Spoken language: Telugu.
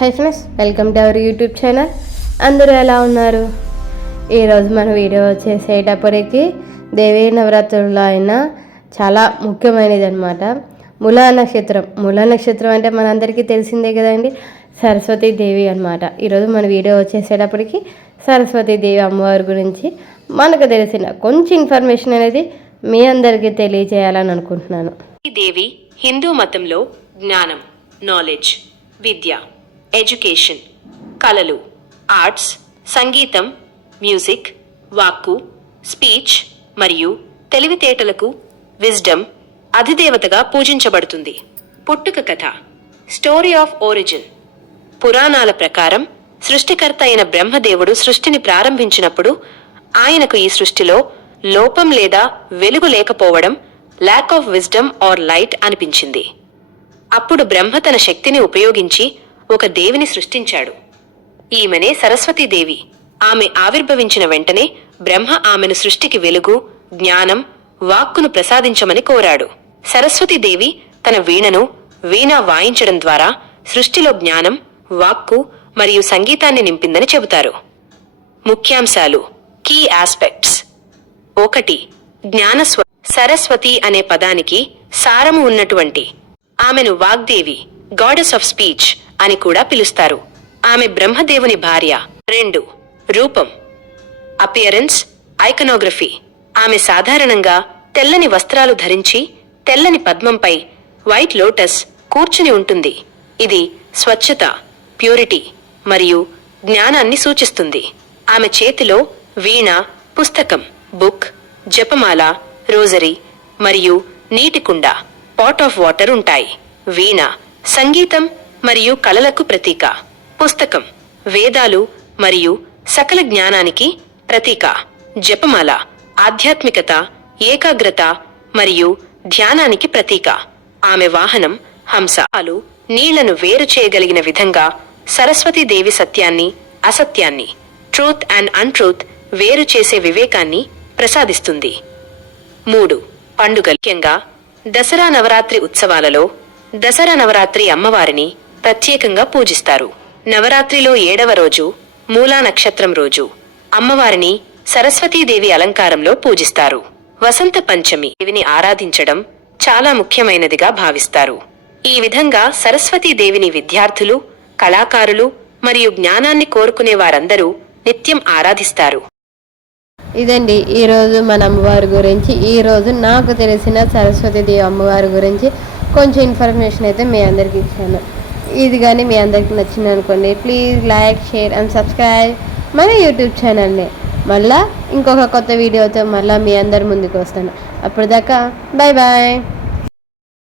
Hi friends, welcome to our YouTube channel. అందరూ ఎలా ఉన్నారు? ఈరోజు మన వీడియో వచ్చేసేటప్పటికి దేవీ నవరాత్రుల్లో అయినా చాలా ముఖ్యమైనది అనమాట మూలా నక్షత్రం. మూలా నక్షత్రం అంటే మనందరికీ తెలిసిందే కదండి, సరస్వతీ దేవి అనమాట. ఈరోజు మన వీడియో వచ్చేసేటప్పటికి సరస్వతీ దేవి అమ్మవారి గురించి మనకు తెలిసిన కొంచెం ఇన్ఫర్మేషన్ అనేది మీ అందరికీ తెలియజేయాలని అనుకుంటున్నాను. ఈ దేవి హిందూ మతంలో జ్ఞానం, నాలెడ్జ్, విద్య, ఎడ్యుకేషన్, కళలు, ఆర్ట్స్, సంగీతం, మ్యూజిక్, వాక్కు, స్పీచ్ మరియు తెలివితేటలకు విజ్డమ్ అధిదేవతగా పూజించబడుతుంది. పుట్టుక కథ, స్టోరీ ఆఫ్ ఒరిజిన్. పురాణాల ప్రకారం సృష్టికర్త అయిన బ్రహ్మదేవుడు సృష్టిని ప్రారంభించినప్పుడు ఆయనకు ఈ సృష్టిలో లోపం లేదా వెలుగు లేకపోవడం, lack of wisdom are light అనిపించింది. అప్పుడు బ్రహ్మ తన శక్తిని ఉపయోగించి ఒక దేవిని సృష్టించాడు. ఈమెనే సరస్వతీదేవి. ఆమె ఆవిర్భవించిన వెంటనే బ్రహ్మ ఆమెను సృష్టికి వెలుగు, జ్ఞానం, వాక్కును ప్రసాదించమని కోరాడు. సరస్వతీదేవి తన వీణా వాయించడం ద్వారా సృష్టిలో జ్ఞానం, వాక్కు మరియు సంగీతాన్ని నింపిందని చెబుతారు. ముఖ్యాంశాలు, కీ ఆస్పెక్ట్స్. 1. సరస్వతి అనే పదానికి సారము ఉన్నటువంటి. ఆమెను వాగ్దేవి, గాడెస్ ఆఫ్ స్పీచ్ అని కూడా పిలుస్తారు. ఆమె బ్రహ్మదేవుని భార్య. 2. రూపం, అపియరెన్స్, ఐకనోగ్రఫీ. ఆమె సాధారణంగా తెల్లని వస్త్రాలు ధరించి తెల్లని పద్మంపై వైట్ లోటస్ కూర్చుని ఉంటుంది. ఇది స్వచ్ఛత, ప్యూరిటీ మరియు జ్ఞానాన్ని సూచిస్తుంది. ఆమె చేతిలో వీణ, పుస్తకం, బుక్, జపమాల, రోజరీ మరియు నీటి కుండ, పాట్ ఆఫ్ వాటర్ ఉంటాయి. వీణ సంగీతం మరియు కళలకు ప్రతీక. పుస్తకం వేదాలు మరియు సకల జ్ఞానానికి ప్రతీక. జపమాల ఆధ్యాత్మికత, ఏకాగ్రత మరియు ధ్యానానికి ప్రతీక. ఆమె వాహనం హంస. నీళ్లను వేరు చేయగలిగిన విధంగా సరస్వతీదేవి సత్యాన్ని, అసత్యాన్ని, ట్రూత్ అండ్ అన్ట్రూత్ వేరు చేసే వివేకాన్ని ప్రసాదిస్తుంది. 3. పండుగలు. ముఖ్యంగా దసరా నవరాత్రి ఉత్సవాలలో దసరా నవరాత్రి అమ్మవారిని ప్రత్యేకంగా పూజిస్తారు. నవరాత్రిలో 7వ రోజు మూలా నక్షత్రం రోజు అమ్మవారిని సరస్వతీదేవి అలంకారంలో పూజిస్తారు. వసంత పంచమి దేవిని ఆరాధించడం చాలా ముఖ్యమైనదిగా భావిస్తారు. ఈ విధంగా సరస్వతీదేవిని విద్యార్థులు, కళాకారులు మరియు జ్ఞానాన్ని కోరుకునే వారందరూ నిత్యం ఆరాధిస్తారు. ఇదండి ఈరోజు మన అమ్మవారి గురించి. ఈరోజు నాకు తెలిసిన సరస్వతీదేవి అమ్మవారి గురించి కొంచెం ఇన్ఫర్మేషన్ అయితే మీ అందరికీ ఇచ్చాను. ఇది కానీ మీ అందరికీ నచ్చింది అనుకోండి, please like, share and subscribe మన యూట్యూబ్ ఛానల్ని. మళ్ళీ ఇంకొక కొత్త వీడియోతో మళ్ళీ మీ అందరి ముందుకు వస్తాను. అప్పటిదాకా బాయ్ బాయ్.